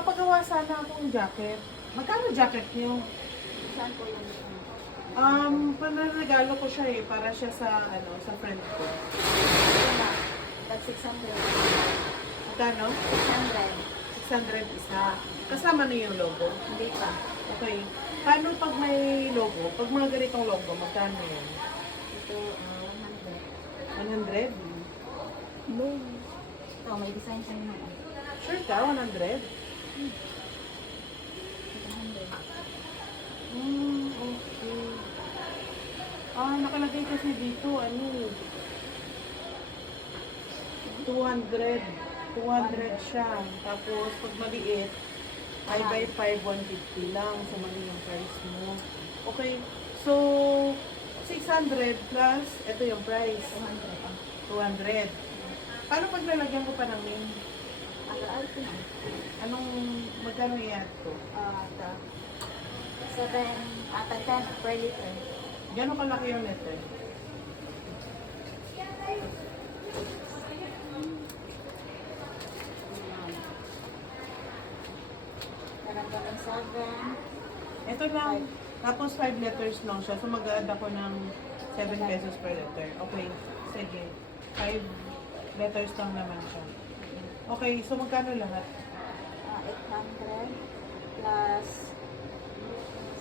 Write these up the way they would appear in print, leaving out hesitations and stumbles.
Magpapagawa sana akong jacket. Magkano jacket niyo? Saan po yung Panregalo ko siya eh, para siya sa, sa friend ko. Tag 600. Magkano? 600. 600 isa. Kasama na yung logo. Hindi pa. Okay. Paano pag may logo? Pag mga ganitong logo, magkano yun? Ito, 100? 100. No. Ito, may design sa inyo. Sure ka? 100? 100. Okay. Nakalagay kasi dito, 200. 200 siya. Tapos, pag maliit, 5 by 5, 150 lang. So, mali yung price mo. Okay. So, 600 plus, ito yung price. 200. Paano pag lalagyan ko pa ng name? Ito na. Anong, magkano i-add ko? 7, 10 per liter. Gano'ng kalaki yung letter? Meron ka ng 7. Ito lang. Tapos 5 letters lang siya. So mag-add ako ng 7 pesos per letter. Okay. Sige. 5 letters lang naman siya. Okay. So magkano lahat? 800 plus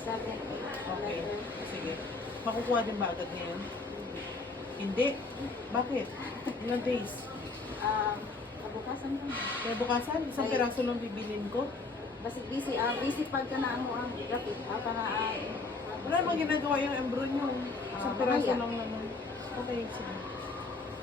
7, 8 Okay. letter. Sige. Makukuha din ba agad ngayon? Hindi. Bakit? Ilang days? Kabukasan ko. Kaya bukasan, isang piraso lang bibilin ko. Basta busy pagka na mo ang graphic. Wala namang ginagawa yung embro nyo. Isang piraso lang naman. Okay. Sige.